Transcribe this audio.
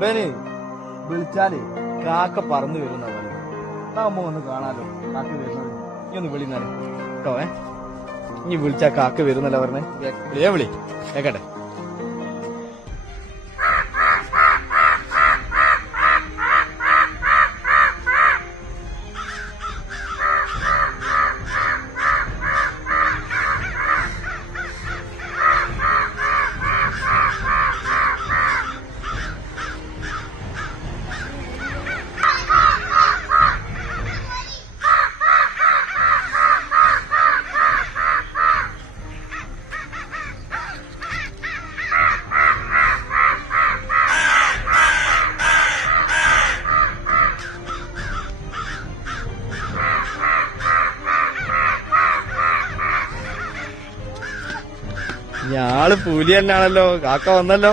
ബനി വിളിച്ചാലേ കാക്ക പറന്നു വരുന്ന കളി അമ്മ ഒന്ന് കാണാലോ കാക്ക വരുന്നത്. നീ ഒന്ന് വിളിന്നാലേ കേട്ടോ. നീ വിളിച്ചാ കാക്ക വരുന്നല്ല പറഞ്ഞേ. വിളി കേക്കട്ടെ. ഞാള് പുലി തന്നെയാണല്ലോ. കാക്ക വന്നല്ലോ.